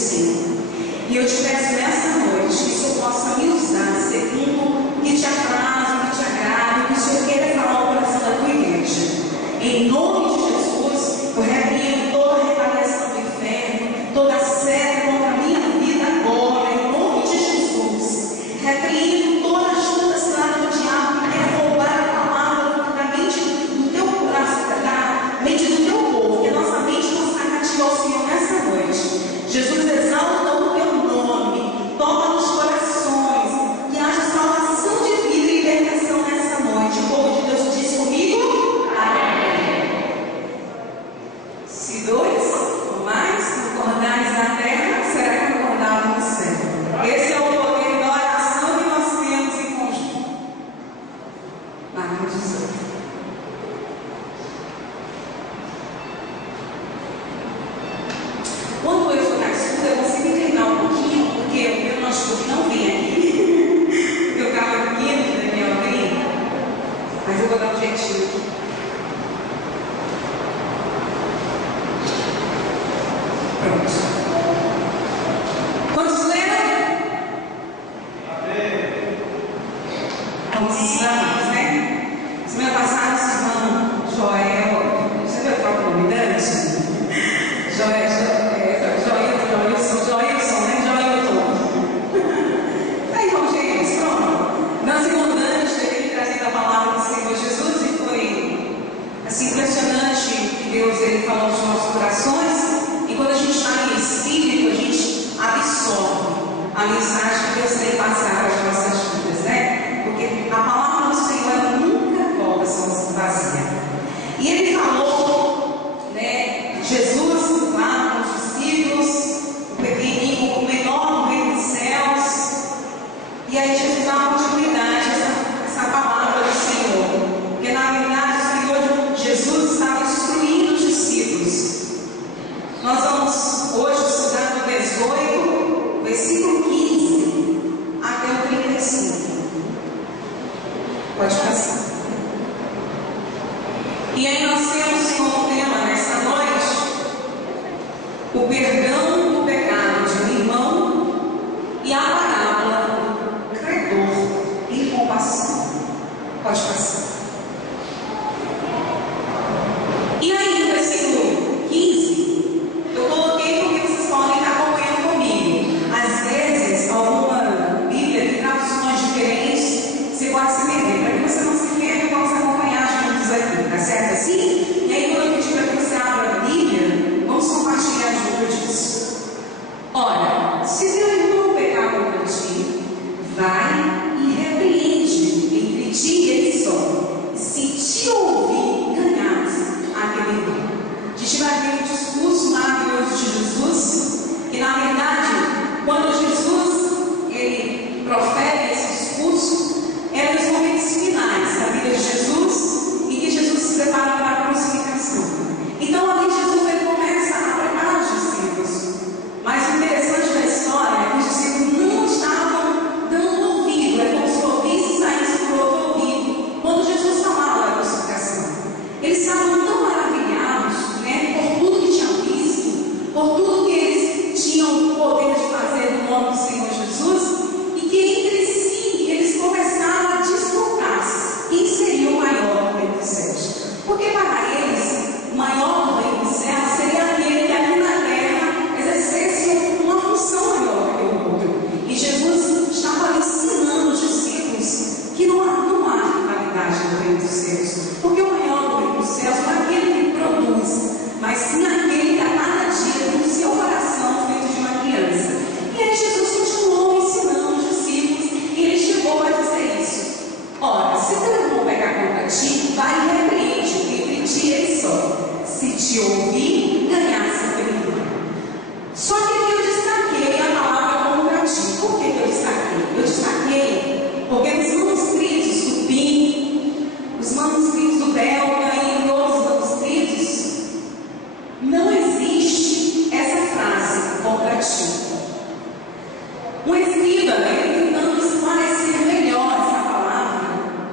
Senhor. E eu te peço nessa noite que o Senhor possa me usar segundo que te apraz, que te agrade, que o Senhor queira falar ao coração da tua igreja. Em nome de Jesus, eu repreendo toda a retaliação do inferno, toda seta contra a minha vida agora, em nome de Jesus. Repreendo toda ajuda cilada do diabo que quer roubar a palavra da mente do teu coração, da mente do teu povo, que a nossa mente possa cativar o Senhor nessa noite. Jesus, exalta o teu nome, toca nos corações, que haja salvação de vida e libertação nessa noite. O povo de Deus diz comigo: amém. Se dois ou mais concordares na terra, será concordado no céu. Esse é o poder da oração que nós temos em conjunto. Marcos 18. Quando eu for na escuta, eu consigo inclinar um pouquinho, porque o meu notebook não vem aqui, porque o carro é pequeno, o Daniel vem, mas eu vou dar um jeitinho aqui. Pronto. Quantos leram? Amém. Vamos ensinar, né? Semana passada, nosso irmão Joel, você vai falar o nome dele? Joelson, aí vamos ver isso, pronto. Na segunda noite, ele trazendo a palavra do Senhor Jesus, e foi assim impressionante que Deus ele falou aos nossos corações, e quando a gente está em espírito, a gente absorve a mensagem que Deus quer passar para as nossas vidas, né? Porque a palavra do Senhor ela nunca volta vazia. E ele falou, né, Jesus lá com os discípulos, o pequenininho, o menor no reino dos céus. E aí Jesus dá uma continuidade a essa palavra do Senhor. Porque na verdade o Senhor Jesus estava instruindo os discípulos. Nós vamos hoje estudar do 18, versículo 15 até o 35. Pode passar. E aí nós temos como tema nessa noite o perdão do pecado de um irmão e a parábola do credor e compassivo. Pode passar. E aí no versículo 15 eu coloquei porque vocês podem estar acompanhando comigo. Às vezes alguma Bíblia tem traduções diferentes, você pode se perder. Para que você não se perca, vamos acompanhar juntos aqui, tá certo assim? E aí quando eu pedir para que você abra a Bíblia, vamos compartilhar junto disso. Ora, se teu irmão pecar contra ti, vai e repreende entre ti e ele só. Se te ouvir, ganhares aquele irmão. A gente vai ver o discurso maravilhoso de Jesus, que na verdade, quando Jesus ele profere esse discurso, é nos momentos finais da vida de Jesus e que Jesus se prepara para a crucificação. Então ali Jesus ele começa a preparar os discípulos. Mas o interessante da história é que os discípulos não estavam dando ouvido, é como se ouvisse saísse por outro ouvido quando Jesus falava da crucificação. Eles estavam tão maravilhados, né, por tudo que tinham visto, por tudo que eles tinham o poder de fazer no nome do Senhor Jesus, e que entre si eles começaram a disputar-se quem seria o maior no reino dos céus. Porque para eles, o maior no reino dos céus seria aquele que aqui na terra exercesse uma função maior que o outro. E Jesus estava ensinando os discípulos que não há rivalidade no reino dos céus. Porque o maior no reino dos céus não é aquele que produz, mas sim aquele que a cada dia tem o seu coração feito de uma criança. E aí Jesus continuou ensinando os discípulos e ele chegou a dizer isso. Ora, se teu irmão pecar contra ti, vai e repreende entre ti e ele só. Se te ouvir, ganhasse aquele irmão. Só que aqui eu destaquei a palavra contra ti. Por que eu destaquei? Eu destaquei porque nos manuscritos do PIN, os manuscritos do Delta e outros manuscritos, não existe essa frase contra ti. Um escriba, ele tentando esclarecer melhor essa palavra,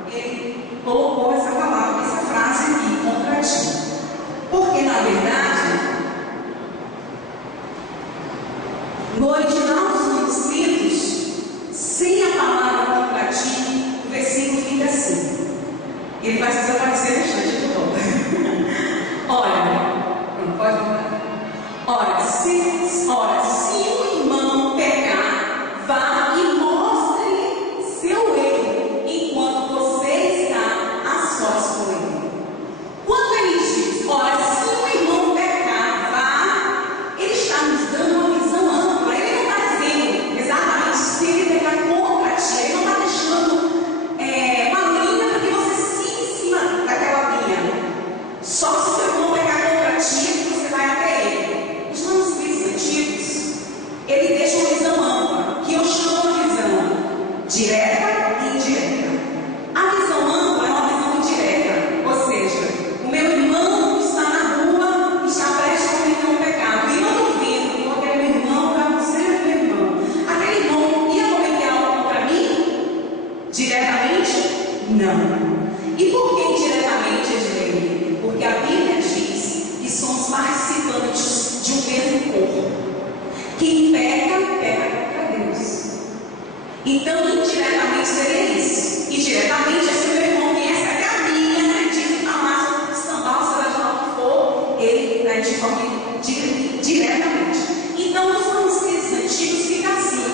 ele colocou essa palavra, essa frase aqui, contra ti. Porque, na verdade, No original dos manuscritos, sem a palavra contra ti, o versículo fica assim. Ele vai desaparecer no instante de volta. Olha, não pode mudar. Ora, se o irmão pecar, vá e mostre seu erro, enquanto você está a sós com ele. Quando ele diz, ora, se o irmão pecar, vá, ele está nos dando uma visão ampla. Ele não está dizendo exatamente se ele pecar contra ti, ele não está deixando uma linha para que você siga em cima daquela linha. Só se o seu irmão pecar contra ti, você vai até ele. Os manuscritos antigos, ele deixa uma visão ampla, que eu chamo de visão direta e indireta. A visão ampla é uma visão indireta, ou seja, o meu irmão está na rua, está prestes a cometer um pecado, e eu não vendo que aquele meu irmão vai ser meu irmão. Aquele irmão ia cometer algo contra mim? Diretamente? Não. E por que indiretamente, Edilene? Porque a Bíblia diz que somos participantes de um mesmo corpo. Quem peca, peca contra Deus. Então, indiretamente seria isso. E diretamente, se o meu irmão viesse até a minha, acredito que amasse, estambar, seja de lá o que for, ele vai de forma diretamente. Então, nos manuscritos antigos fica assim,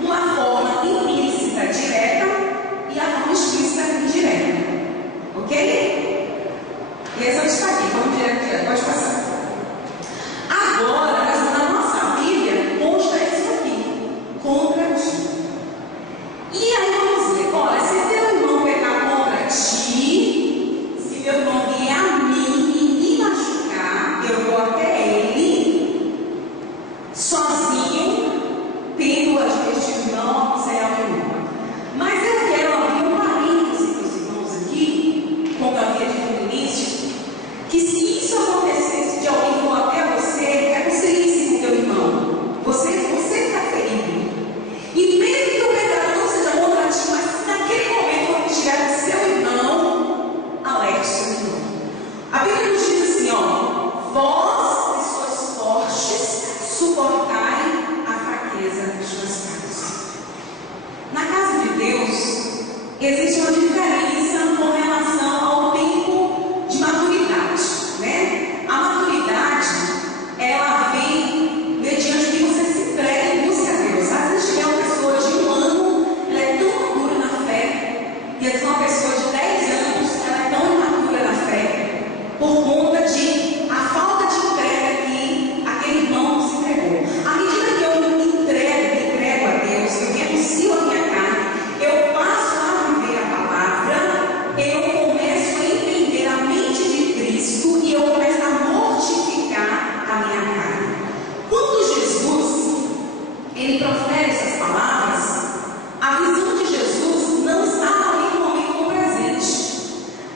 uma forma implícita direta e a forma explícita indireta. Ok? E essa está aqui, vamos direto, pode passar. Agora, na nossa Bíblia, consta isso aqui, contra ti. E aí vamos dizer, olha, se teu irmão pecar contra ti, se teu irmão vier a mim e me machucar, eu vou até ele, sozinho, tendo este irmão aconselhamento. Mas eu quero abrir um parênteses para os irmãos aqui, como eu havia dito no início, que se isso acontecesse de alguém for até você, é seríssimo, teu irmão. Você está ferido. E mesmo que o pecado não seja contra ti, mas naquele momento, quando estiver com seu irmão, alerte seu irmão. A Bíblia nos diz assim, ó, vós, pessoas fortes, suportai a fraqueza dos fracos. Na casa de Deus, existe uma diferença com relação ao tempo de maturidade, né? A maturidade, ela vem mediante que você se entrega e busca a Deus. Às vezes tiver uma pessoa de 1 ano, ela é tão madura na fé, e às vezes uma pessoa de 10 anos, ela é tão imatura na fé, por conta de a falta de entrega que aquele irmão se entregou. À medida que eu me entrego a Deus, eu renuncio a minha carne, eu passo a viver a palavra, eu começo a entender a mente de Cristo e eu começo a mortificar a minha carne. Quando Jesus, ele profere essas palavras, a visão de Jesus não está ali no momento presente.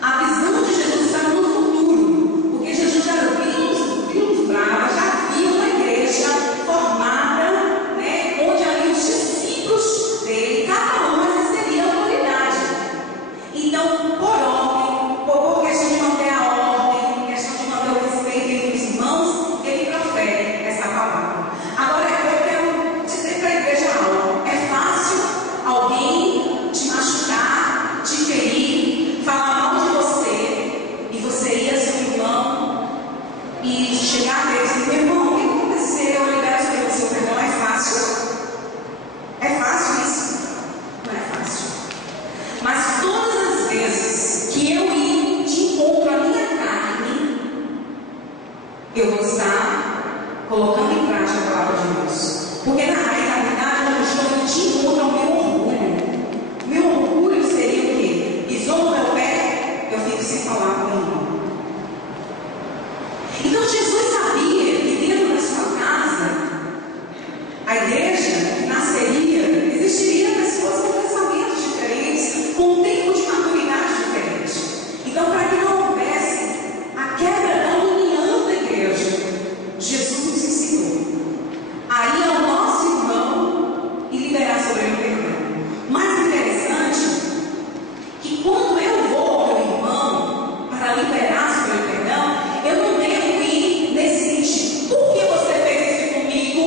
A visão de Jesus está no futuro, porque Jesus já vislumbrava, já via uma igreja formada, né, onde ali os discípulos dele, cada um exerceria autoridade. Então, por ordem, por questão de manter a ordem, questão de manter o respeito entre os irmãos, ele profere essa palavra. Agora, eu quero dizer para a igreja algo. É fácil alguém te machucar, te ferir, falar mal de você, e você ir a seu irmão e chegar a Deus e dizer, meu irmão, o que aconteceu? Eu libero seu perdão. É fácil? É fácil isso? Não é fácil. Mas todas as vezes que eu ir de encontro à minha carne, eu vou estar colocando em prática a palavra de Deus. Porque na realidade eu estou indo de encontro ao meu orgulho. Meu orgulho seria o quê? Pisou no meu pé, eu fico sem falar com o irmão. Então Jesus sabia que dentro da sua casa, a igreja nasceria, existiria pessoas com pensamentos diferentes, com um tempo de maturidade diferente. Então, para que não houvesse a quebra da união da igreja, Jesus nos ensinou a ir ao nosso irmão e liberar sobre ele o perdão. Mais interessante que quando eu vou ao meu irmão para liberar sobre o perdão, eu não devo ir nesse sentido. Por que você fez isso comigo?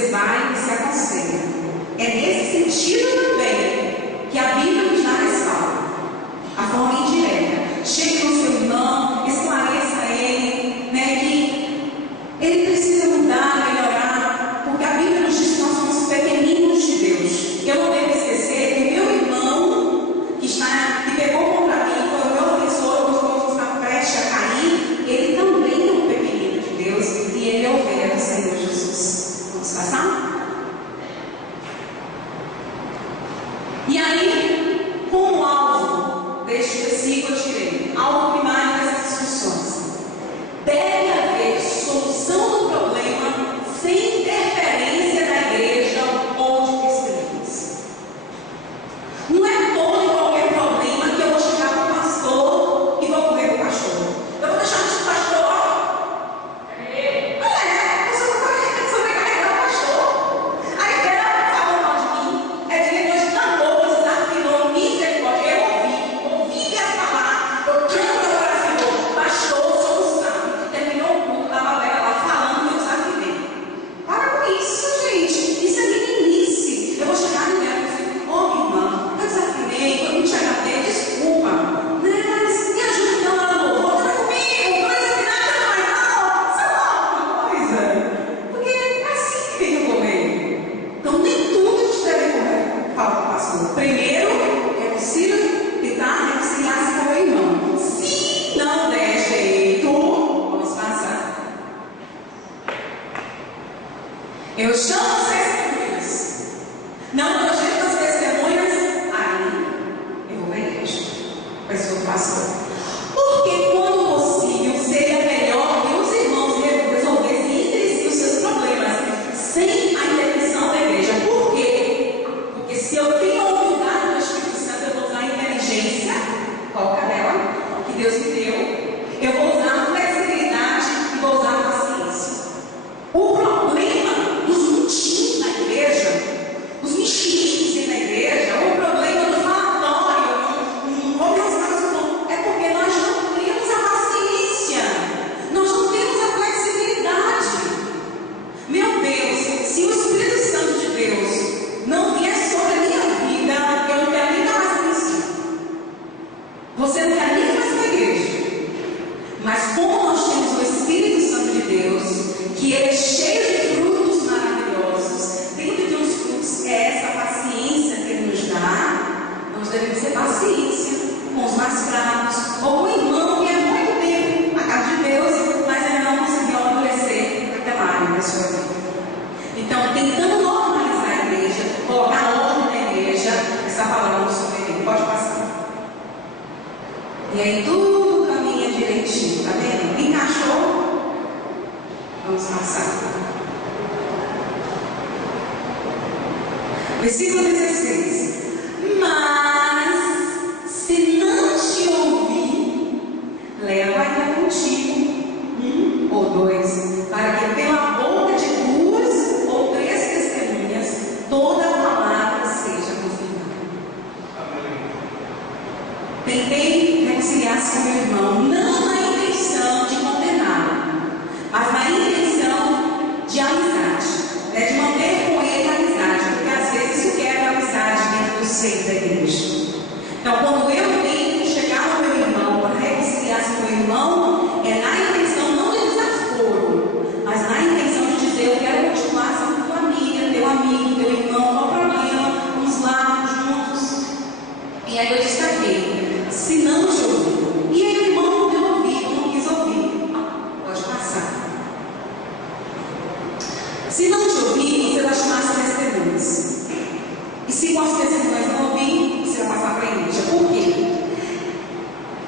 você vai e se aconselha. É nesse sentido também que a Bíblia nos dá respaldo. A forma indireta. Chegue no seu irmão, esclareça a ele, que ele precisa mudar, melhorar, porque a Bíblia nos diz que nós somos pequeninos de Deus. Eu não devo esquecer que o meu irmão que pegou contra mim, foi o meu ofensor, quando os outros estavam prestes a cair, ele também é um pequenino de Deus e ele é ovelha do Senhor Jesus. Vamos passar? E aí, como alvo deste versículo, eu tirei alvo primário dessas discussões. Deve haver solução do problema sem interferência da igreja ou de testemunhas. Não é todo e qualquer problema que eu vou chegar para o pastor e vou correr para o pastor. Eu vou deixar de pastor. Você não vai sobrecarregar o pastor. A igreja fala mal de mim. É diretor de tambor, desafinou, misericórdia. Eu ouvi ela falar. Eu clamo agora, Senhor. Pastor, solução. Terminou o culto, estava a Vera lá falando e eu desafinei. Para com isso, gente. Isso é meninice. Eu vou chegar no dela e dizer: ô, minha irmã, eu desafinei, eu não te agradei, desculpa. Mas me ajuda então lá no louvor, tá comigo, não desafinar, não, sei lá, uma coisa. Porque é assim que tem que correr. Então nem tudo a gente deve correr. Fala para o pastor. Primeiro, é possível tentar reconciliar-se com o irmão. Se não der jeito, vamos passar. Eu chamo as testemunhas. Não dou jeito das testemunhas, aí eu vou para a igreja. Pessoa pastor. Porque quando possível, seria melhor que os irmãos resolvessem entre si os seus problemas sem a intervenção da igreja. Por quê? Porque se eu tenho a humildade do Espírito Santo, eu vou usar a inteligência, qual que é dela, que Deus me deu. Eu vou usar a flexibilidade e vou usar a paciência. O problema dos mutinhos na igreja, os mexeriques na igreja, o problema do falatório, é porque nós não temos a paciência, nós não temos a flexibilidade. Meu Deus, se o Espírito Santo de Deus não vier sobre a minha vida, eu não quero nem dar mais conhecido. Você não quer nem mais na igreja. Mas como nós temos o Espírito Santo de Deus, que ele é cheio de frutos maravilhosos, dentro de uns frutos é essa paciência que ele nos dá, nós devemos ter paciência com os mais fracos, ou com o irmão que é muito tempo na casa de Deus, mas ainda não conseguiu amadurecer naquela área da sua vida. Então, tentando normalizar a igreja, colocar ordem na igreja, essa palavra sobre ele, pode passar. E aí tudo caminha direitinho, tá vendo? Encaixou? Vamos passar. Versículo 16. Mas se não te ouvir, leva ainda contigo ou dois, para que pela boca de duas ou três testemunhas toda a palavra seja confirmada. Tentei reconciliar-se com meu irmão, não na intenção de condená-lo, mas na intenção de amizade, de manter com ele a amizade, porque às vezes isso quebra a amizade dentro do seio da igreja. Então, quando eu tento chegar no meu irmão para reconciliar-se com o meu irmão, é na intenção não de desaforo, mas na intenção de dizer: eu quero continuar sendo tua amiga, teu amigo, teu irmão, não há problema, vamos lá, juntos. E aí eu destaquei: se não te ouvir. E aí o irmão não deu ouvido, não quis ouvir. Pode passar. Se não te ouvir, você vai chamar as testemunhas. E se com as testemunhas não ouvir, você vai passar para a igreja. Por quê?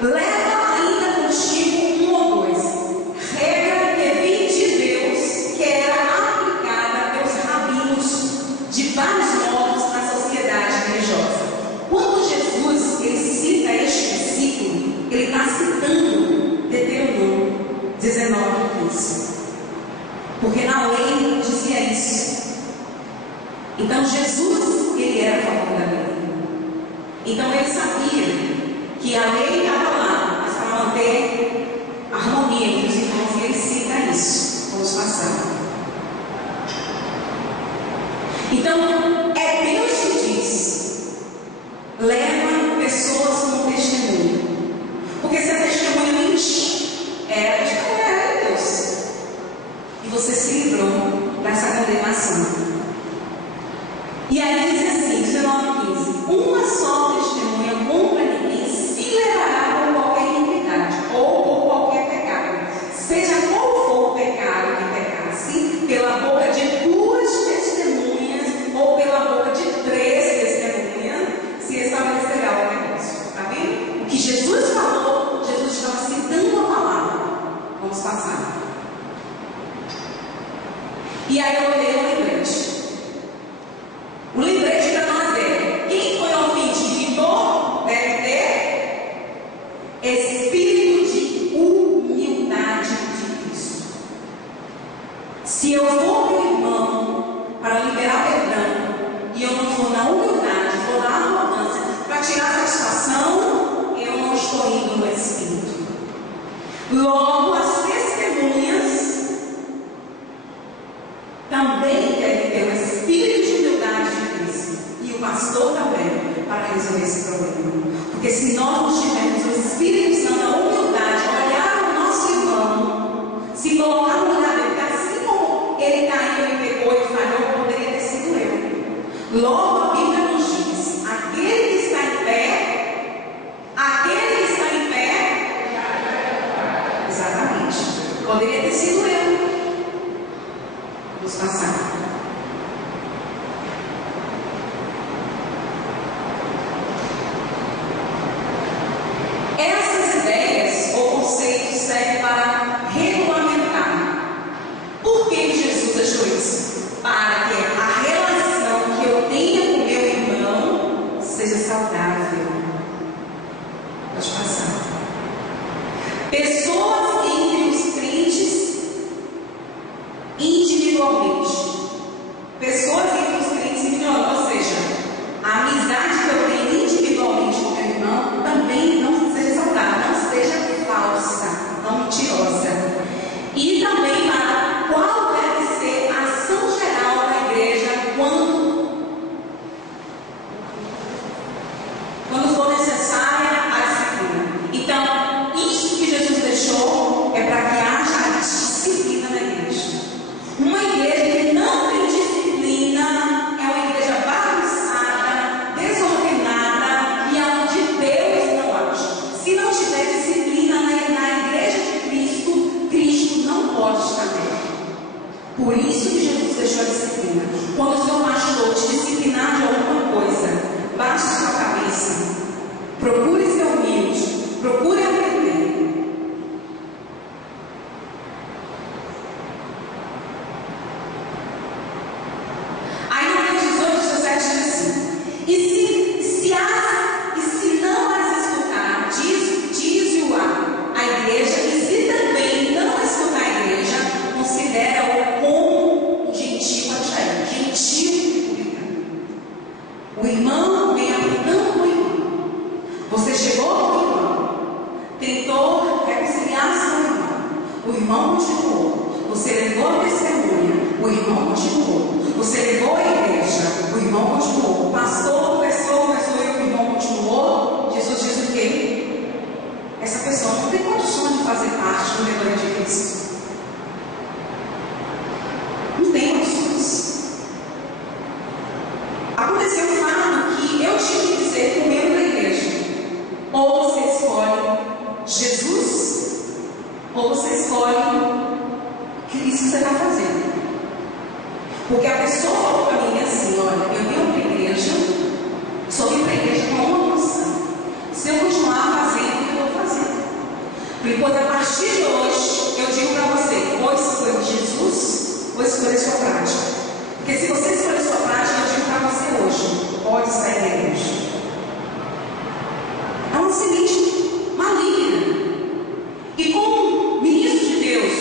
Leva ainda contigo um ou dois. Regra que vem de Deus, que era aplicada pelos rabinos de vários modos na sociedade religiosa. Quando Jesus ele cita este versículo, ele está citando Deuteronômio 19:15. Porque na lei dizia isso. Então Jesus, ele era a favor da lei. Então ele sabia que a lei estava lá, mas para manter a harmonia entre os irmãos, ele cita isso. Vamos passar. Então, é Deus que diz: leva pessoas como testemunho. Porque se a testemunha mentir, ela é Deus. E você se livrou dessa condenação. E aí diz assim, 19:15: uma só testemunha contra ninguém se levará por qualquer iniquidade ou por qualquer pecado, seja qual for o pecado que pecasse, pela boca de 2 testemunhas ou pela boca de 3 testemunhas, se estabelecerá o negócio. Está vendo? O que Jesus falou, Jesus estava citando a palavra. Vamos passar. E aí eu leio o lembrete. O lembrete para nós é: quem foi ofendido deve ter espírito de humildade de Cristo. Se eu for meu irmão para liberar perdão e eu não for na humildade, for na arrogância para tirar satisfação, eu não estou indo no Espírito. Logo, as testemunhas também devem ter o espírito de humildade de Cristo, e o pastor também, para resolver esse problema. Porque se nós não tivermos o Espírito Santo, a humildade, olhar o nosso irmão, se colocar no lugar dele, porque assim como ele caiu, ele pecou, ele falhou, poderia ter sido eu. Logo, a Bíblia nos diz: aquele que está em pé, exatamente, poderia ter sido eu. Vamos passar. Essas ideias ou conceitos servem para regulamentar. Por que Jesus deixou isso? Para que a relação que eu tenha com meu irmão seja saudável. Pode passar. Pessoas entre os crentes individualmente. Pessoas entre os crentes individualmente, ou seja, a amizade que eu tenho individualmente com meu irmão também não seja saudável, não seja falsa, não mentirosa. E também para qual deve ser a ação geral da igreja quando for necessária a disciplina. Então, isso que Jesus deixou é para que haja a disciplina na igreja. Uma igreja que não tem disciplina é uma igreja bagunçada, desordenada e onde Deus não age. Se não tiver disciplina na igreja de Cristo, Cristo não pode estar dentro. Por isso que Jesus deixou a disciplina. Quando o seu pastor te disciplinar de alguma coisa, baixe sua cabeça, procure ser humilde, procure aprender. O irmão vem aplicando o irmão. Você chegou ao irmão, tentou reconciliar-se com o irmão. O irmão continuou. Você levou a testemunha. O irmão continuou. Você levou a igreja. O irmão continuou. O pastor conversou e o irmão continuou. Jesus diz o quê? Essa pessoa não tem condições de fazer parte do rebanho de Cristo. Não tem condições. Aconteceu um fato que eu tive que dizer com o membro da igreja: ou você escolhe Jesus, ou você escolhe isso que você está fazendo. Porque a pessoa falou para mim assim: olha, eu venho para a igreja, só vim para a igreja com uma noção. Se eu continuar fazendo o que eu estou fazendo, depois a partir de hoje, eu digo para você: ou escolhe Jesus, ou escolhe a sua prática. Porque se você escolher a sua prática, eu digo para você hoje: pode sair da igreja. É uma semente maligna. E como ministro de Deus,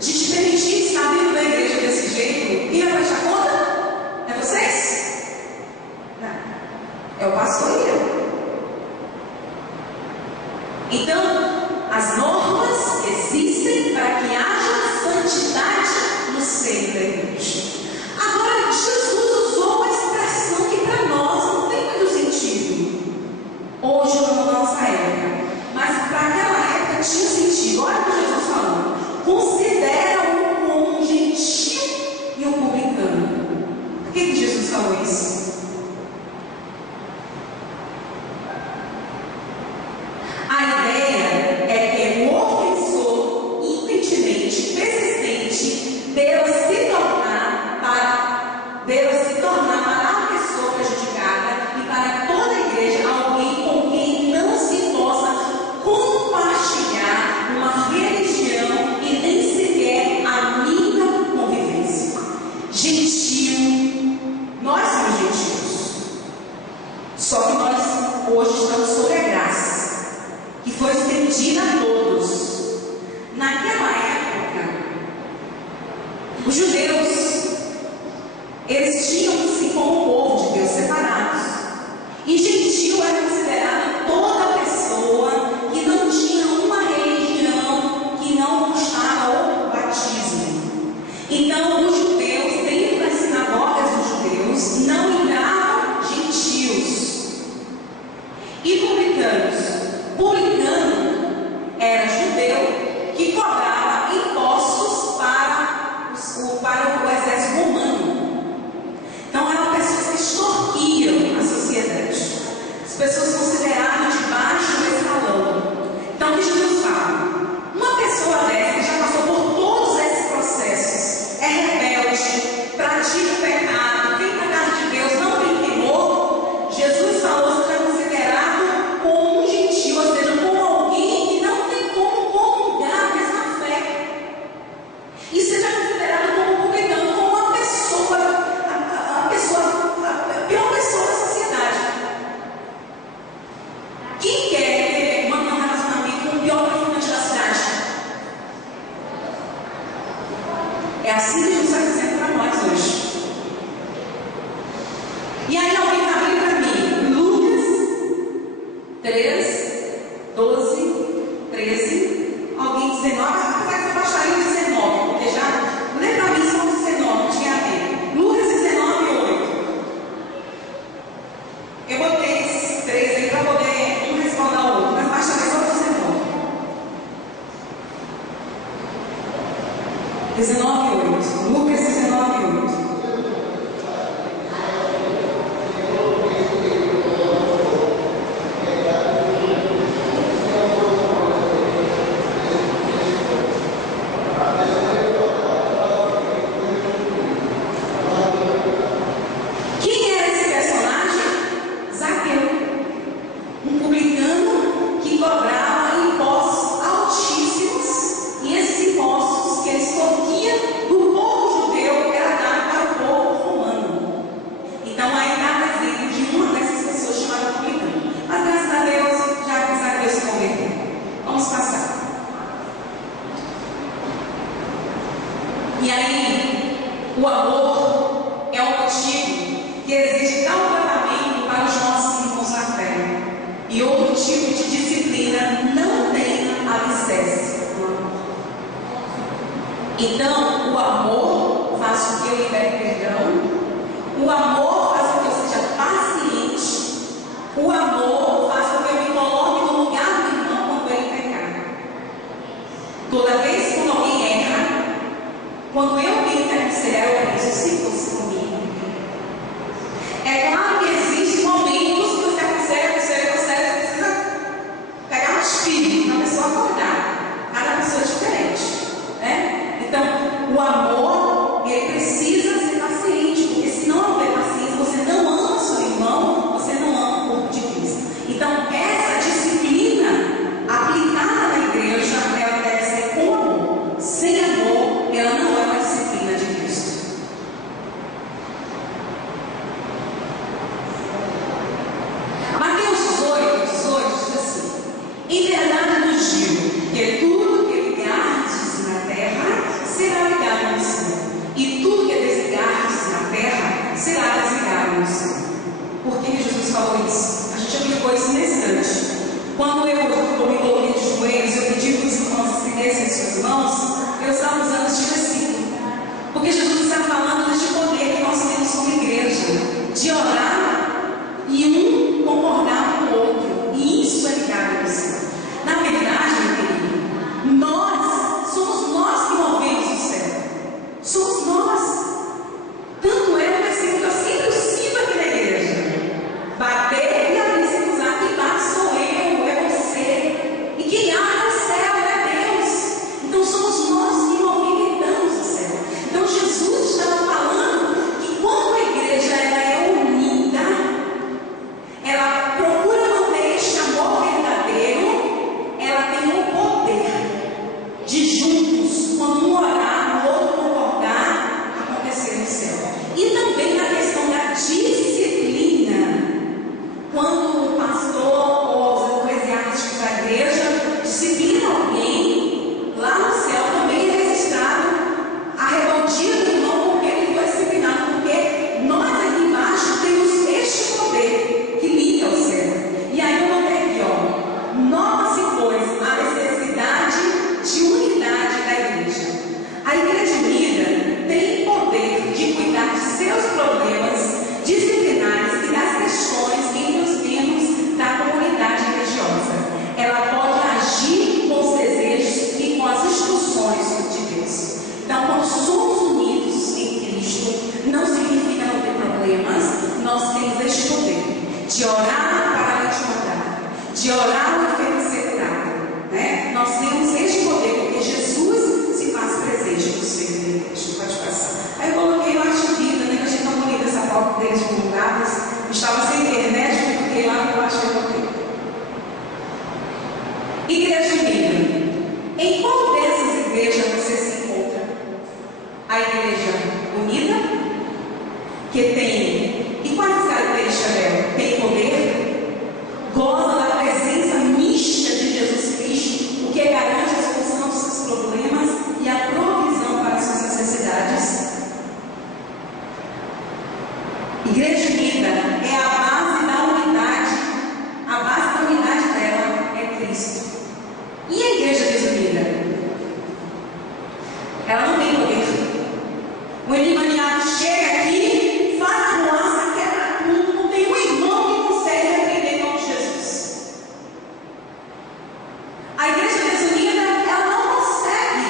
de te permitir estar dentro da igreja desse jeito, quem vai prestar conta? É vocês? Não. É o pastor e eu. Então, as normas existem para que haja santidade no seio da igreja. que Jesus falou isso? A ideia é que o ofensor, impenitente, persistente, deva se tornar para a pessoa prejudicada e para toda a igreja alguém com quem não se possa compartilhar uma religião e nem sequer a mínima convivência. Gentio, nós somos gentios, só que nós hoje estamos sob a graça que foi estendida a todos. Naquela época, os judeus, eles tinham-se como o povo de Deus separados, e gentio era considerado toda pessoa que não tinha uma religião que não constava o batismo. Então, os judeus, dentro das sinagogas dos judeus, não entravam gentios e publicanos. Publicano era judeu que cobrava impostos para o exército romano. Então eram pessoas que extorquiam a sociedade, as pessoas consideradas de baixo escalão. Então o que Jesus fala? Uma pessoa dessa que já passou por todos esses processos, é rebelde, pratica o pecado, vem para a casa de Deus, não tem temor, Jesus falou que é considerado como um gentil, ou seja, como alguém que não tem como comungar a mesma fé. E seja considerado como publicano, como uma pessoa, a pior pessoa da sociedade. Quem quer manter um relacionamento com o pior traficante da cidade? É assim que Jesus está dizendo para nós hoje. E aí alguém está abrindo para mim Lucas 3, 12, 13, alguém 19, apesar que eu baixaria 19, porque já, lê para mim só 19, tinha a ver. Lucas 19, 8. Eu botei esses 3 aí para poder um responder ao outro, mas baixaria só 19. 19, 8. Lucas 19, 8. Quem era esse personagem? Zaqueu, um publicano que cobrava impostos altíssimos, e esses impostos que ele extorquia do povo judeu era dado para o povo romano. Então aí está o exemplo de uma dessas pessoas chamada publicano. Mas graças a Deus, já Zaqueu se converteu. Vamos passar. E aí, o amor é o motivo que exige tal tratamento para os nossos irmãos na fé. E outro tipo de disciplina não tem alicerce no amor. Então, o amor faz com que eu libere perdão. O amor faz com que eu seja paciente. O amor faz com que eu me coloque no lugar do irmão quando ele pecar. Toda vez que alguém erra, quando eu tenho que aconselhar, eu penso, se fosse comigo. É claro que existem momentos que você aconselha, você precisa pegar um espírito para a pessoa acordar. Cada pessoa é diferente, né? Então, o amor, ele precisa ser paciente, porque se não houver paciência, você não ama seu irmão, você não ama o corpo de Cristo. Então, essa disciplina aplicada na igreja, ela deve ser com amor. Sem amor, ela não é uma disciplina de Cristo. Mateus 18 diz assim: em verdade vos digo que tudo que ligardes na terra será ligado no céu, e tudo que desligardes na terra será desligado no céu. Por que Jesus falou isso? A gente aplicou isso nesse instante. Quando eu me coloquei de joelhos, eu pedi para os irmãos estendessem suas mãos, eu estava usando este versículo. Porque Jesus está falando deste poder que nós temos como igreja, de orar e um concordar com o outro. E isso é ligado no céu. Na verdade, meu querido, somos nós que movemos o céu. Somos nós. Tanto é o versículo que eu problemas, nós temos este poder de orar para a gente mandar, de orar o enfermo ser curado, né? Nós temos este poder porque Jesus se faz presente no seio da igreja. Pode passar. Aí eu coloquei lá de vida, né? Eu achei tão bonita essa foto deles divulgadas. Estava sem internet, eu coloquei lá e eu achei bonito. Igreja Unida. Em qual dessas igrejas você se encontra? A Igreja Unida, que tem. E quais características dela? Tem poder, goza da presença mística de Jesus Cristo, o que garante a solução dos seus problemas e a provisão para as suas necessidades. Igreja Unida é a base da unidade. A base da unidade dela é Cristo. E a Igreja Desunida? Ela não tem poder. O endemoniado chega aqui, faz fumaça, quebra tudo, não tem um irmão que consegue repreender em nome de Jesus. A Igreja Desunida, ela não consegue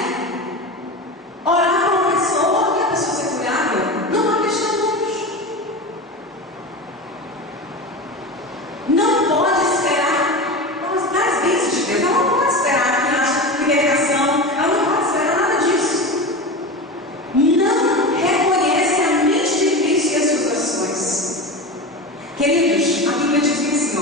orar para uma pessoa e a pessoa ser curada. Não há testemunhos. Não pode esperar das bênçãos de Deus. Ela não pode esperar que haja libertação. Ela não pode esperar nada disso. Não reconhece a mente de Cristo e as suas ações. Queridos, a Bíblia diz assim, ó,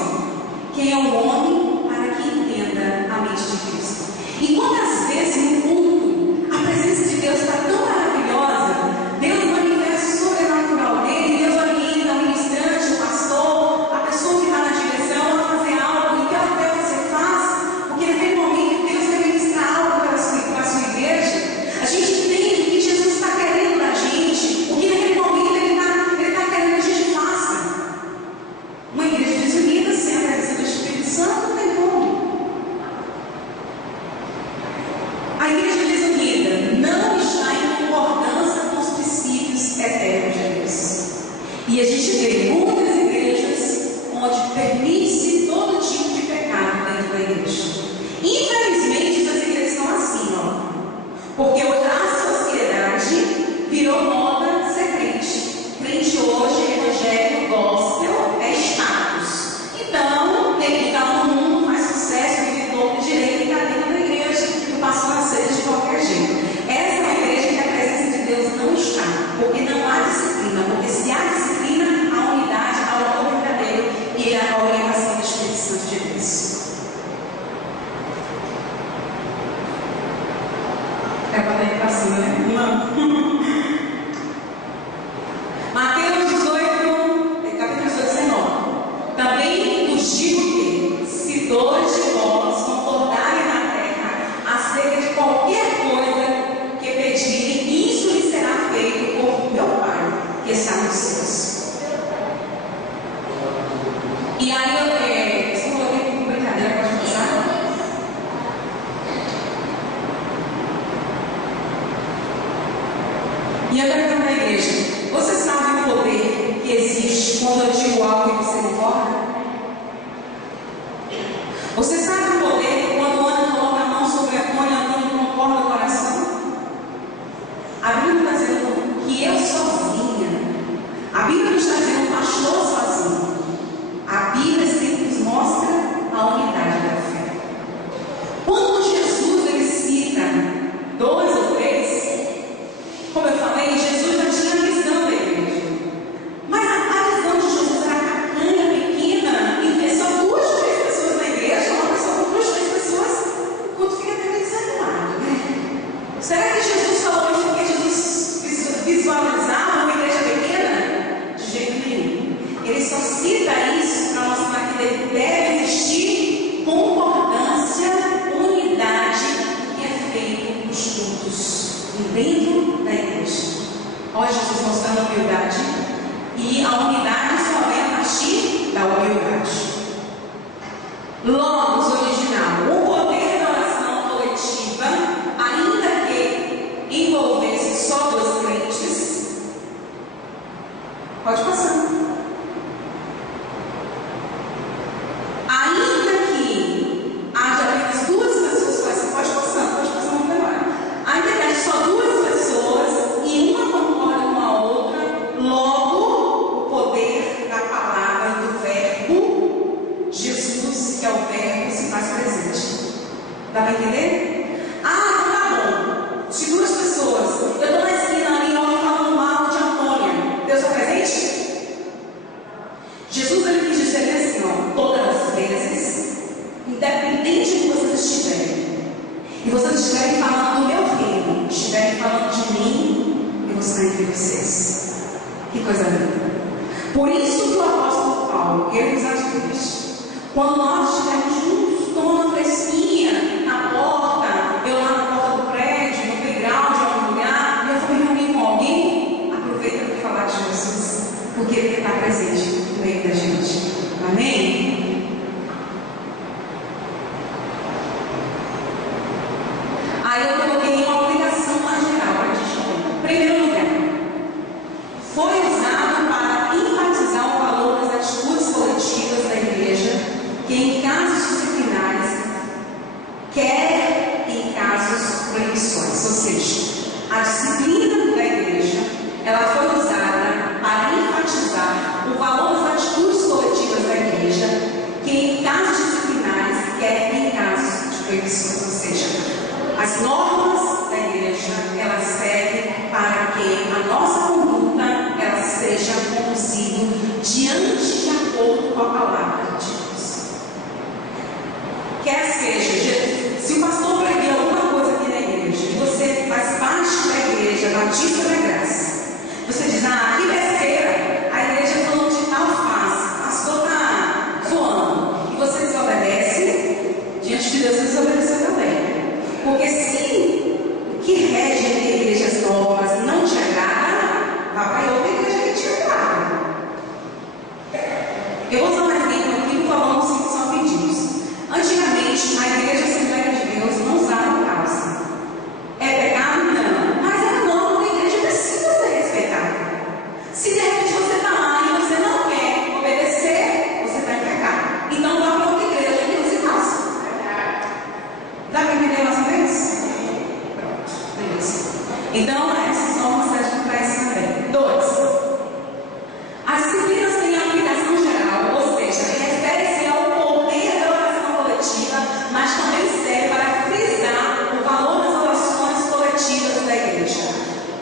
quem é o homem para que entenda a mente de Cristo. E quantas vezes no culto a presença de Deus está tão maravilhosa, Deus manifesta o sobrenatural dele, Deus orienta o ministrante, o pastor, a pessoa que está na direção a fazer algo, e pela fé você faz, porque naquele momento Deus quer ministrar algo para a sua igreja. A gente entende o que Jesus está querendo da gente, o que naquele momento Ele está querendo que a gente faça. Uma igreja desunida, sem a presença do Espírito Santo, não tem como. A igreja desunida não está em concordância com os princípios eternos de Deus. E a gente vê muitas igrejas onde permite-se todo tipo de pecado dentro da igreja. Infelizmente, as igrejas estão assim, ó. Porque hoje a sociedade virou moda ser crente. Crente hoje, evangelho, gospel, é status. Então, tem que estar no mundo, faz sucesso, vive todo de direito e está dentro da igreja. O pastor aceita de qualquer jeito. Essa é a igreja que a presença de Deus não está. Porque não há disciplina. Porque se há disciplina, há unidade, há o amor verdadeiro e a orientação do Espírito Santo de Deus. É para ir para cima, né? Não. Mateus 18, capítulo 18, 19. Também vos digo que, se dois de vós concordarem na terra acerca de qualquer coisa que pedirem, isso lhe será feito por meu Pai, que está nos céus. E aí, eu só coloquei como brincadeira, pode passar? E eu pergunto para a igreja: você sabe o poder que existe quando eu digo algo e você concorda? Você sabe o poder quando o Ana coloca a mão sobre a folha e não concorda no coração? A Bíblia está dizendo que eu sozinha. A Bíblia estiverem falando do meu reino, estiverem falando de mim, eu vou estar entre vocês. Que coisa linda. Por isso que o apóstolo Paulo, ele nos adverte. Quando nós estivermos juntos, tomando uma fresquinha na porta, eu lá na porta do prédio, no playground, de algum lugar, e eu vou me reunir com alguém, aproveita para falar de Jesus, porque ele está presente no meio da gente. Amém? Aí eu coloquei uma aplicação mais geral para a gente ver. Primeiro lugar, foi usado para enfatizar o valor das atitudes coletivas da igreja, que em casos disciplinares, quer em casos proibições. Ou seja, a disciplina da igreja, ela foi usada para enfatizar o valor das atitudes coletivas da igreja, que em casos disciplinares, quer em casos de proibições. Ou seja, as normas da igreja, elas servem para que a nossa conduta, ela seja conduzida de acordo com a palavra de Deus. Quer seja, se o pastor proibir alguma coisa aqui na igreja, e você faz parte da igreja Batista da Graça, você diz, que besteira, a igreja falou de tal faz, o pastor está zoando, e você desobedece, diante de Deus você desobedeceu também. Porque se o que rege a igreja, as normas, não te agrada, vá para outra igreja que te agrada. Eu vou usar um exemplo aqui do valor dos cinco são pedidos. Antigamente, a igreja Assembleia de Deus não usava calça. É pecado? Não. Mas é a norma da igreja, precisa ser respeitada. Se de repente você está lá e você não quer obedecer, você está em pecado. Então vá para outra igreja que use calça. Dá para entender mais ou menos? Pronto, beleza. Então, essas normas servem para isso também. 2. As disciplinas têm aplicação geral, ou seja, refere-se ao poder da oração coletiva, mas também serve para frisar o valor das orações coletivas da igreja.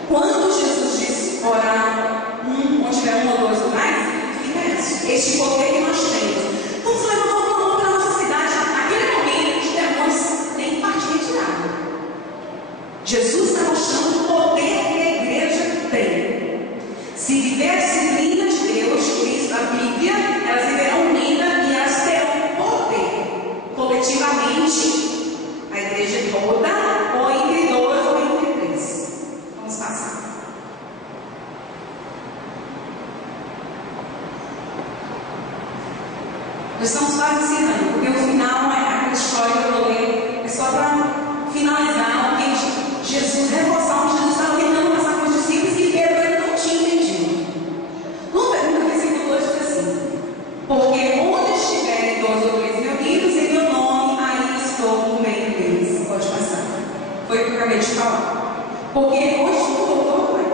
Quando Jesus disse orar onde tiver um ou dois ou mais, significa isso. Este poder que nós temos. Vamos levantar um clamor para a nossa cidade. Naquele momento, os demônios nem partiam retirado. Jesus está mostrando o poder que a igreja tem. Se viver a disciplina de Deus, Cristo, a Bíblia, elas viverão unidas e elas terão poder. Coletivamente, a igreja toda, ou entre dois, ou entre três. Vamos passar. Nós estamos quase ensinando, porque o final não é aquela história que eu vou ler, é só para finalizar o que Jesus reforçar, onde Jesus estava tentando passar com os discípulos e Pedro ele não tinha entendido. No versículo 2 diz assim: porque onde estiverem dois ou três reunidos em meu nome, aí estou no meio deles. Pode passar. Foi o que eu acabei de falar. Porque hoje tu voltou, foi?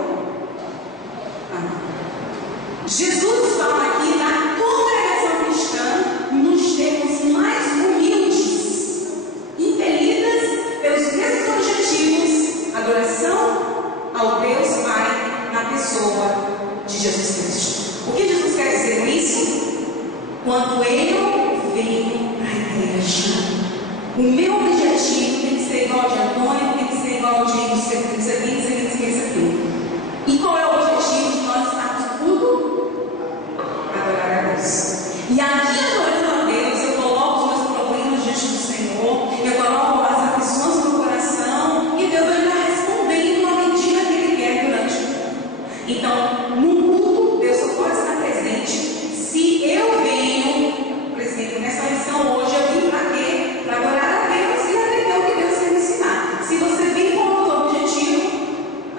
Jesus fala aqui na congregação cristã nos termos mais humildes, impelidas pelos mesmos objetivos, adoração ao Deus Pai na pessoa de Jesus Cristo. O que Jesus quer dizer com isso? Quando eu venho para a igreja, o meu objetivo tem que ser igual de Antônio, tem que ser igual de isso aqui. E qual é o objetivo de nós estarmos tudo? Adorar a Deus. E aqui adorando a Deus, eu coloco os meus problemas diante do Senhor, eu coloco as aflições no meu coração, e Deus vai estar respondendo à medida que Ele quer durante o culto. Então, no culto, Deus só pode estar presente se eu venho, por exemplo, nessa lição hoje, eu vim para quê? Para adorar a Deus e aprender o que Deus quer me ensinar. Se você vem com outro objetivo,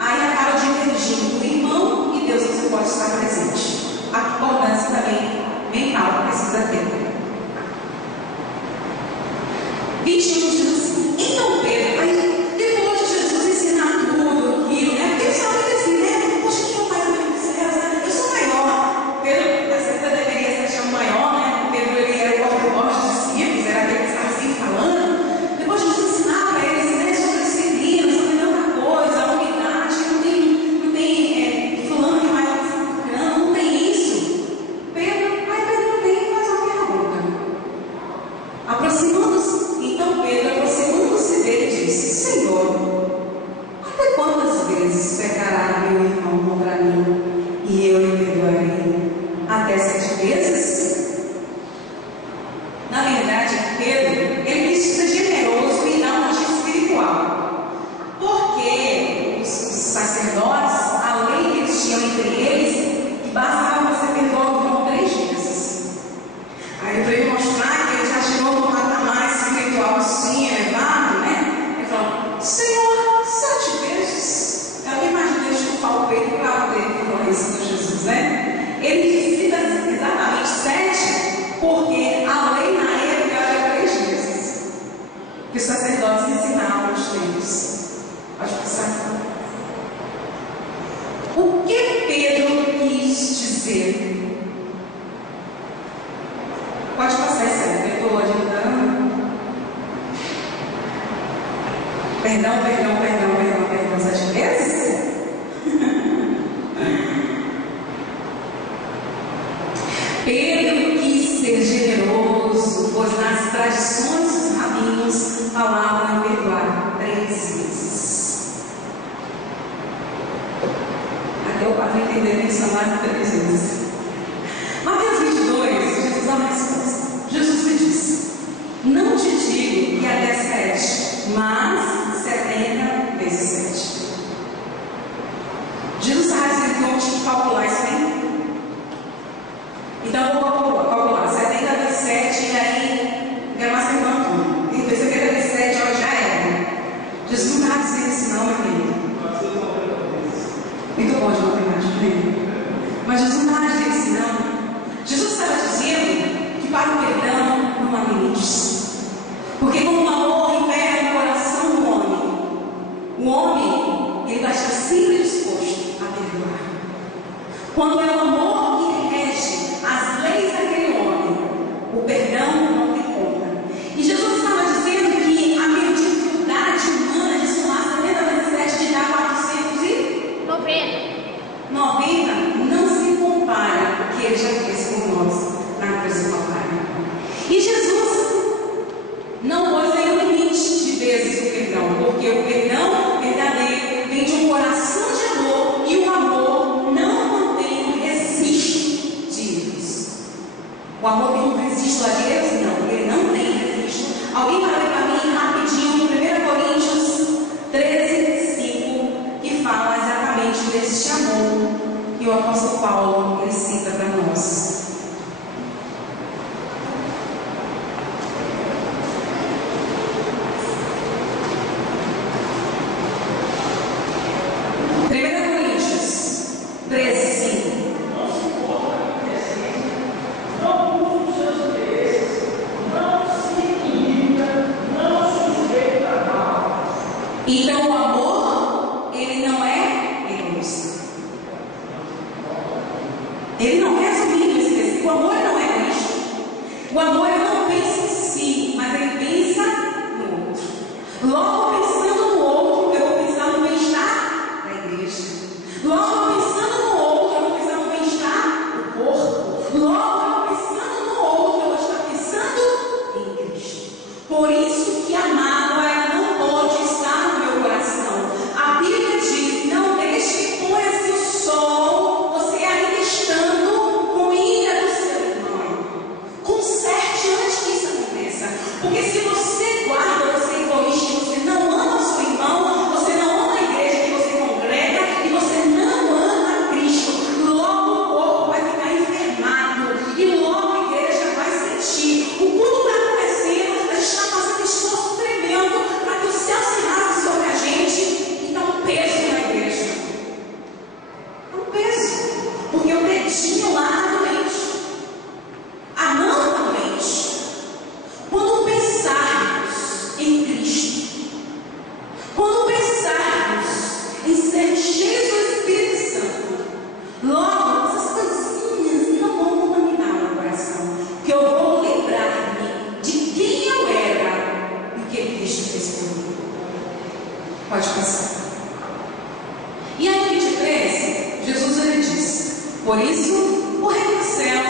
aí acaba divergindo do irmão e Deus você pode estar presente. A concordância também mental precisa ter. 21 diz assim: então Pedro, aí, depois de Jesus ensinar tudo aquilo, né? Porque ele sabe assim, né? Poxa, que é o maior dos céus, né? Eu sou maior. Pedro, você deveria ser chamado maior, né? Pedro, ele era o porta-voz dos discípulos, era aquele que estava assim falando. Depois de Jesus ensinar para eles, né? Sobre disciplina, sobre tanta coisa, a unidade, não tem fulano que é maior que fulano, até 7 vezes? Na verdade, Pedro, ele quis ser generoso e não agir espiritual. Porque os sacerdotes, a lei que eles tinham entre eles, que bastava você perdoar o irmão 3 vezes. Aí para ele mostrar que ele já chegou no patamar espiritual assim, elevado, né? Ele falou: Senhor, 7 vezes. Eu imaginei chupar o peito para poder falar isso com Jesus, né? Ele disse exatamente 7, porque a lei na época era 3 vezes. Que os sacerdotes ensinavam os filhos. Pode passar. O que Pedro quis dizer? Pode passar isso aí, eu estou adiantando. Perdão, 7 vezes? Pedro quis ser generoso, pois nas tradições dos rabinos falavam em perdoar 3 vezes. Até o padre entender que são mais de 3 vezes. Mateus 22, Jesus dá uma resposta. Jesus lhe disse: não te digo que até 7, mas 70 vezes 7. Jesus está dizendo que eu tinha que calcular isso aí. Então eu vou calcular 70 vezes 7 e aí não quero mais perguntar tudo. Então 70 vezes 7 ela já era. Jesus não está dizendo isso não, meu querido. Muito bom de matemática, né? Mas Jesus não está dizendo isso não. Jesus estava dizendo que para o perdão não há limites. Porque como o amor impera no coração do homem, o homem, ele vai estar sempre disposto a perdoar. Quando é o amor que rege as leis daquele homem, o perdão não tem conta. E Jesus estava dizendo que a mediocridade humana de somar 70 vezes 7 de dar 490 não se compara ao que ele já fez por nós na cruz do Calvário. E Jesus não pôs nenhum limite de vezes o perdão, porque o perdão verdadeiro vem de um coração de amor, e o amor não mantém registro de erros. O amor tem um registro lá de erros? Não, ele não tem registro. Alguém vai ler para mim rapidinho 1 Coríntios 13:5, que fala exatamente deste amor que o apóstolo Paulo ele cita para nós. Então o amor, ele não é egoísta. Ele não é resumido esse texto. O amor não é egoísta. O amor ele não pensa em si, mas ele pensa no outro. Logo, pensando no outro, eu vou pensar no bem-estar da igreja. Logo, pensando no outro, eu vou pensar no bem-estar do corpo. Logo, pensando no outro, eu vou estar pensando em Cristo. Por isso que a mágoa ela não pode estar no meu coração. A Bíblia diz: não deixe que ponha-se o sol, você ainda estando com ira do seu irmão. Conserte antes que isso aconteça. Porque se você guarda, você é egoísta, você não ama o seu irmão, você não ama a igreja que você congrega e você não ama Cristo, logo o corpo vai ficar enfermado e logo a igreja vai sentir. O culto está acontecendo, a gente está fazendo esforço tremendo para que o céu se rasgue sobre a gente e dá um peso na igreja. É um peso. Porque o dedinho lá está doente. A mão está doente. Quando pensarmos em Cristo, quando pensarmos em ser cheios do Espírito Santo, logo essas coisinhas não vão contaminar o meu coração, porque eu vou lembrar-me de quem eu era e o que Cristo fez por mim. Pode passar. E aí, 23, Jesus ele diz: por isso, o reino dos céus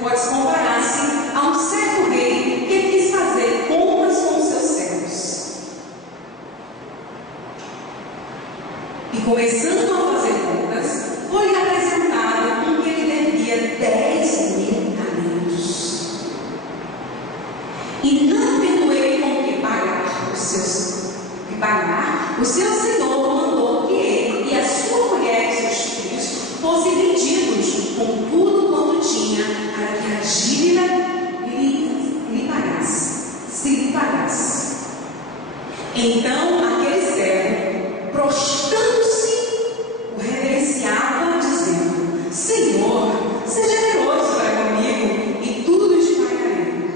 pode se comparar-se a um certo rei que quis fazer contas com os seus servos. E começando a fazer contas, foi apresentado com que ele devia 10 com tudo quanto tinha, para que a dívida lhe pagasse, se lhe pagasse. Então aquele servo, prostrando-se, o reverenciava, dizendo: Senhor, seja generoso para comigo, e tudo te pagarei.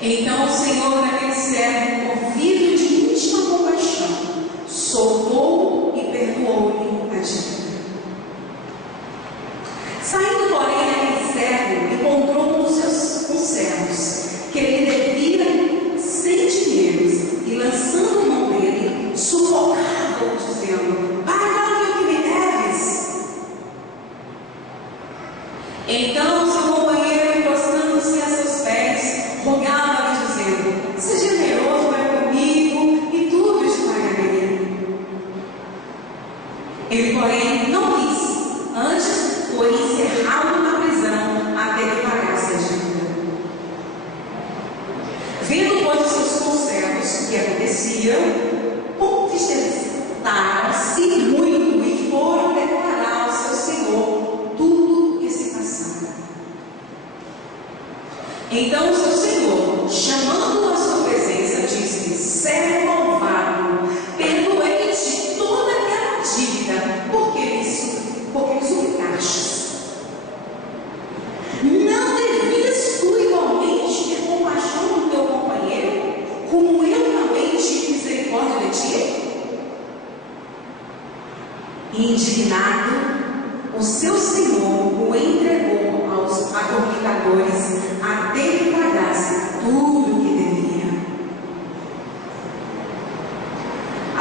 Então o Senhor daquele servo, movido de íntima compaixão, soltou e perdoou-lhe a dívida. Saindo, porém, aquele servo, encontrou um dos seus conservos, que ele devia 100 dinheiros, e lançando mão dele, sufocava-o, dizendo: paga-me o que me deves. Então seu companheiro, encostando-se a seus pés, rogava-lhe, dizendo: seja generoso para comigo, e tudo te pagarei. Ele, porém, não quis, antes foi encerrado na prisão até que pagasse a dívida. Vendo, pois, os seus conservos o que acontecia, entristeçaram-se muito e foram declarar ao seu senhor tudo o que se passava. Então o seu senhor, chamando-o à sua presença, disse-lhe: servo malvado, perdoei-te toda aquela dívida, porque me suplicaste. Não devias tu igualmente ter compaixão do teu companheiro, como eu também tive misericórdia de ti? Indignado, o seu senhor o entregou aos atormentadores até que pagasse tudo o que devia.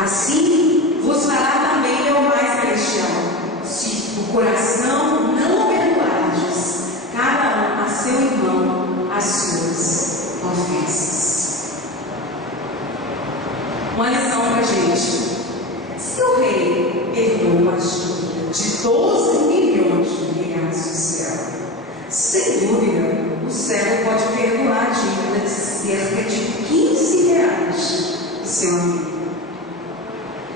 Assim vos fará também meu Pai Celestial, se o coração não o perdoardes, cada um a seu irmão as suas ofensas. Uma lição para a gente. Se o rei perdoa a dívida de 12 milhões de reais do céu, sem dúvida o céu pode perdoar a dívida de cerca de 15 reais do seu amigo.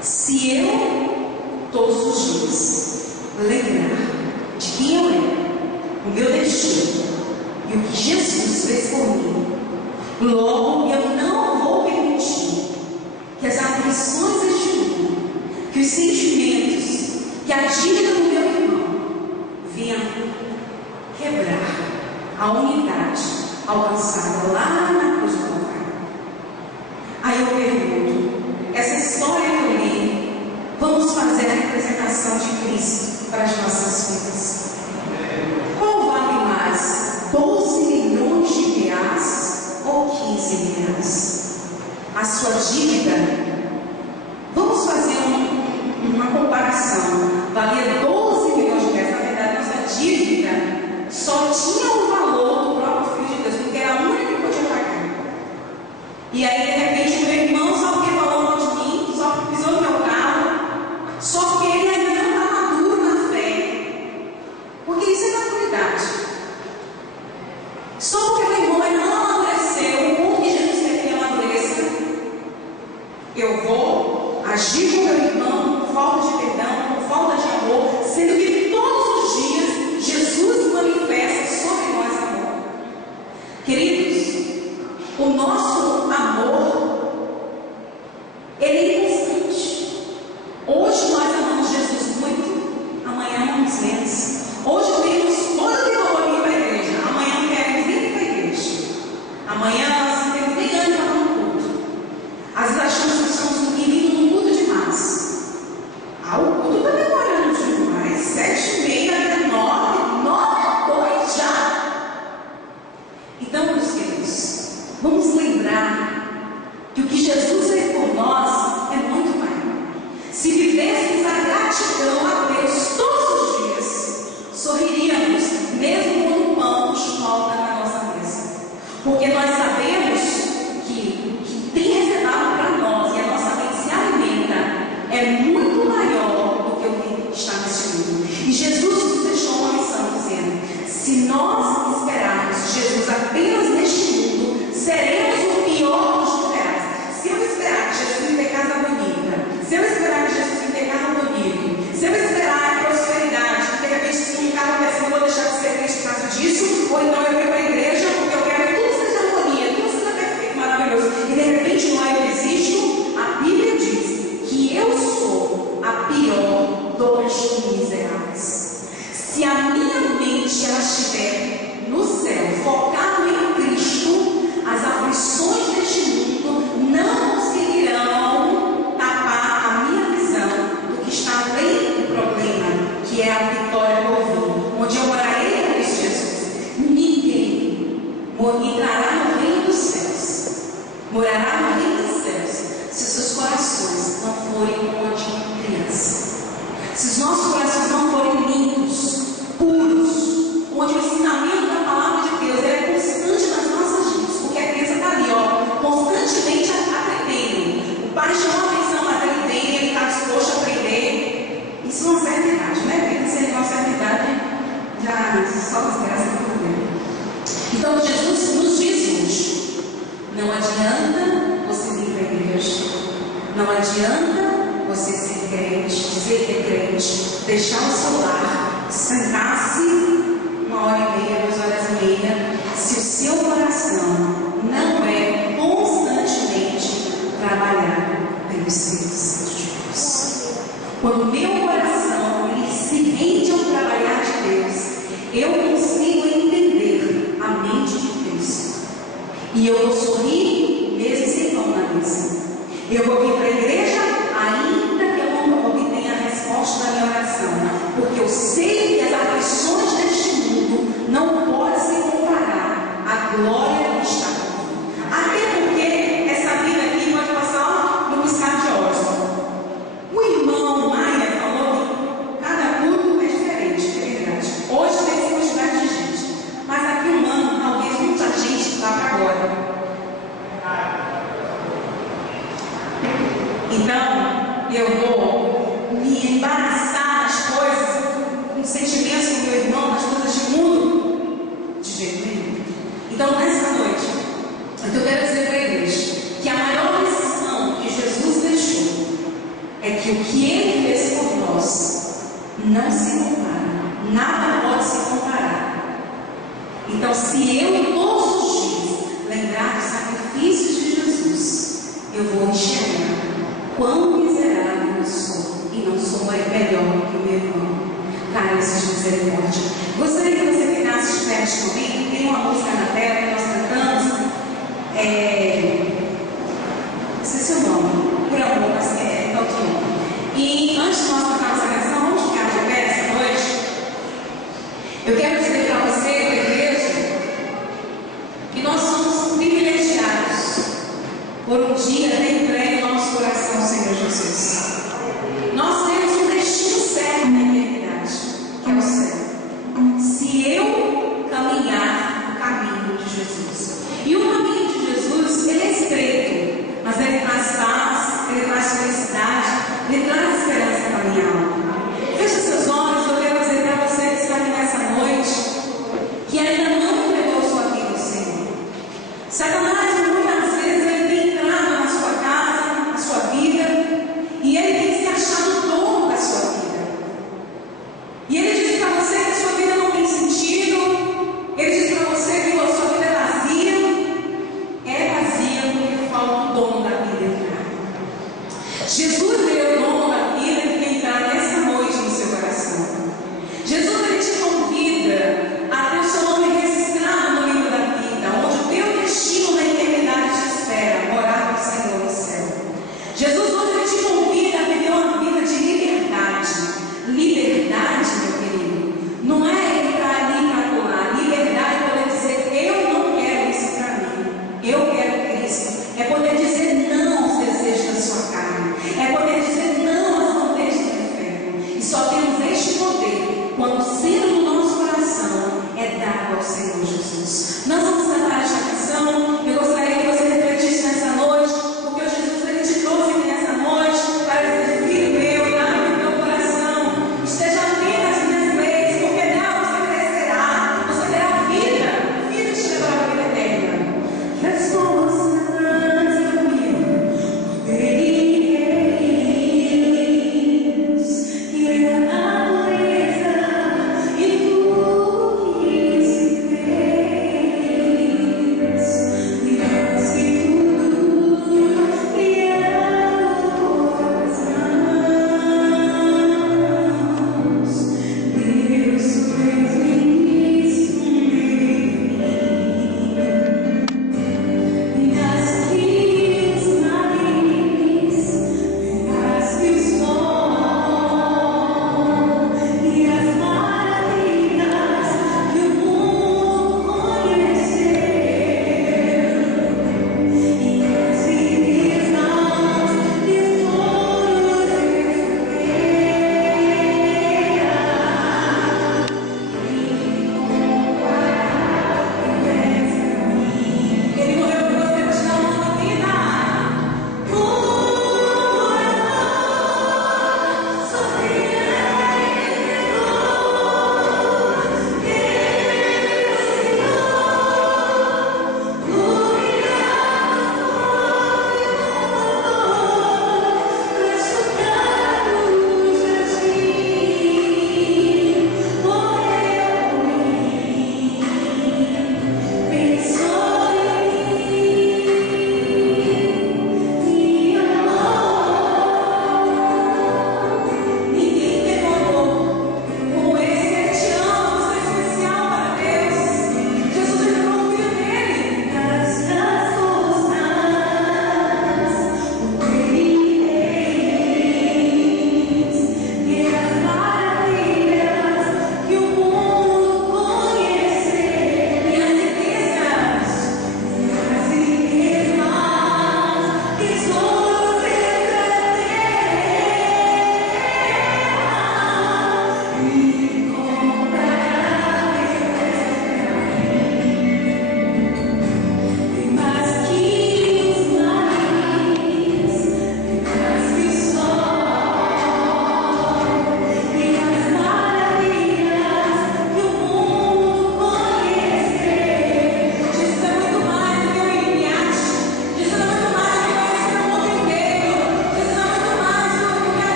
Se eu, todos os dias, lembrar de quem eu é, o meu destino e o que Jesus fez por mim, logo eu não vou permitir que as aflições deste mundo, que os sentimentos, que a dívida do meu irmão venham quebrar a unidade alcançada lá na cruz do Calvário. Aí eu pergunto, essa história que eu li, vamos fazer a representação de Cristo para as nossas vidas. Qual vale mais, 12 milhões de reais ou 15 reais? A sua dívida, vamos fazer uma comparação, valia 12 milhões de reais. Na verdade, nossa dívida só tinha o valor do próprio Filho de Deus, porque era a única que podia pagar. E aí, de repente, o meu irmão, só porque falou mal de mim, só porque pisou no meu carro, só porque ele ainda não está maduro na fé, porque isso é maturidade. Só porque meu irmão ainda não amadureceu, o ponto que Jesus quer que ele amadureça, eu vou agir com meu irmão por falta de perdão, por falta de amor, sendo que todos os dias Jesus manifesta sobre nós amor. Queridos, o nosso amor, ele é inconstante. Hoje nós amamos Jesus muito, amanhã amamos menos. Hoje temos todo o tempo aqui para a igreja, amanhã não queremos nem ir para a igreja. Amanhã nós não temos nem ganho para um culto. Às vezes achamos que estamos dormindo num culto demais. O culto está demorando demais, 7h30, até 9h02 já. Então, meus queridos, vamos lembrar que o que Jesus fez por nós é muito maior. Se vivêssemos a gratidão a Deus todos os dias, Se a minha mente ela estiver no céu, focado em Cristo, as aflições deste mundo não conseguirão tapar a minha visão do que está além do problema, que é a vitória por vir, onde eu morarei com Cristo Jesus. Ninguém entrará no reino dos céus, morará no reino dos céus, se os seus corações não forem como de uma criança, se os nossos corações não forem limpos, puros, onde o ensinamento da palavra de Deus é constante nas nossas vidas, porque a criança está ali, constantemente aprendendo. O pai chama a atenção, mas ele vem, ele está disposto a aprender. Isso não é certa idade, né? Porque se ele não é certa idade, já só desgraça por dentro. Então Jesus nos diz hoje: não adianta você vir para a igreja, não adianta você ser crente, dizer que é crente, deixar o seu lar, sentar-se 1h30, 2h30, se o seu coração não é constantemente trabalhar pelo Espírito Santo de Deus. Quando o meu coração ele se rende ao trabalhar de Deus, eu consigo entender a mente de Deus. E eu vou sorrir mesmo sem pão na mesa. Eu vou vir para a igreja ainda que eu não obtenha a resposta da minha oração, porque eu sei que as aflições deste mundo não podem se comparar à glória que está por vir. Até porque essa vida aqui pode passar no piscar de olhos. O irmão Maia falou que cada culto é diferente, é verdade. Hoje tem essa quantidade de gente, mas daqui um ano talvez muita gente vá para agora. Então, eu vou me embaraçar nas coisas, com sentimentos com meu irmão, nas coisas de mundo? De jeito nenhum. Então, nessa noite, eu quero dizer para a igreja que a maior lição que Jesus deixou é que o que Ele fez por nós não se compara, nada pode se comparar. Então, se eu todos os dias lembrar dos sacrifícios de Jesus, eu vou enxergar quão miserável eu sou e não sou melhor que o meu irmão. Carência de misericórdia. Gostaria que você ficasse de pé comigo. Tem uma música na tela que nós cantamos. Esqueci o nome, por amor, mas é outro nome. E antes de nós cantarmos essa canção, vamos ficar de pé essa noite. Eu quero dizer para você, igreja, que nós somos privilegiados por um dia ter entregue o nosso coração ao Senhor Jesus. Nós temos um destino certo na eternidade, que é o céu. Se eu caminhar no caminho de Jesus. E o caminho de Jesus, ele é estreito, mas ele traz paz, ele traz felicidade, ele traz esperança para a minha alma. Feche seus olhos, eu quero dizer para você que está aqui nessa noite, que ainda não entregou sua vida ao Senhor. Satanás, muitas vezes, ele tem entrado na sua casa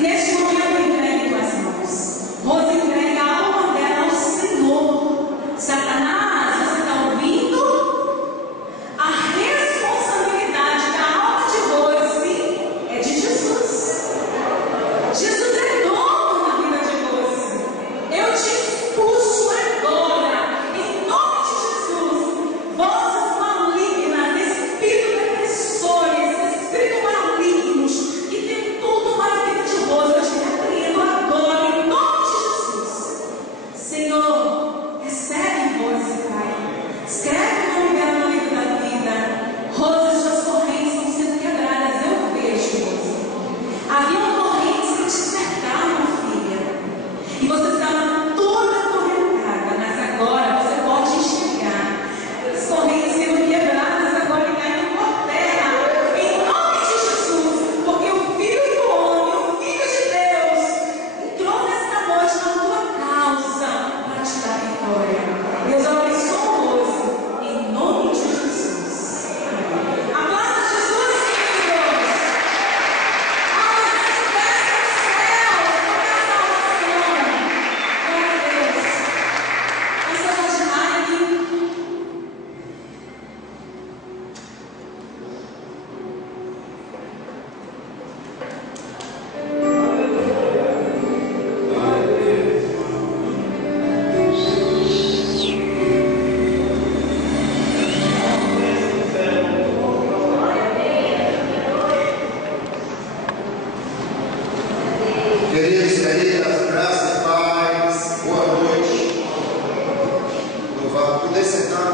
neste momento eu entrego em tuas mãos. Rose entrega a alma dela ao Senhor. Satanás, você está ouvindo? A responsabilidade da alma de Rose é de Jesus. Jesus é dono na vida de Rose. Eu te expulso agora, em nome de Jesus, vozes malignas, espíritos depressores, espíritos malignos, que tem tudo na vida de Rose. Eu te repreendo agora, em nome de Jesus. Senhor, recebe Rose, Pai. Escreve o nome dela no livro da vida. Rose, suas correntes estão sendo quebradas. Eu vejo, Rose. Havia correntes que te cercavam, filha. E você estava toda acorrentada, mas agora você pode enxergar as correntes sendo quebradas agora e caindo por terra, em nome de Jesus, porque o Filho do Homem, o Filho de Deus, entrou nesta noite na tua causa para te dar vitória. Deus abençoe Rose, em nome de Jesus. Aplauda Jesus, queridos. Queridos e queridas, graças e paz, boa noite. Louvado, poder sentar.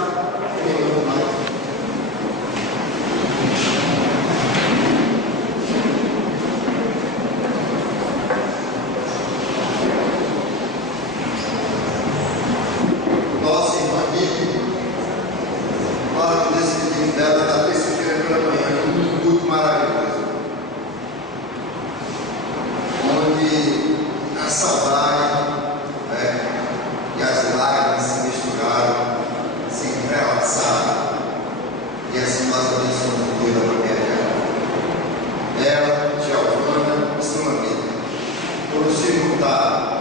Nossa irmã aqui, nós decidimos dela da terça-feira pela manhã, um culto maravilhoso, onde a saudade, e as lágrimas se misturaram, se entrelaçaram, e assim nós abençoamos Deus da família dela, Giovana e sua amiga, por se juntar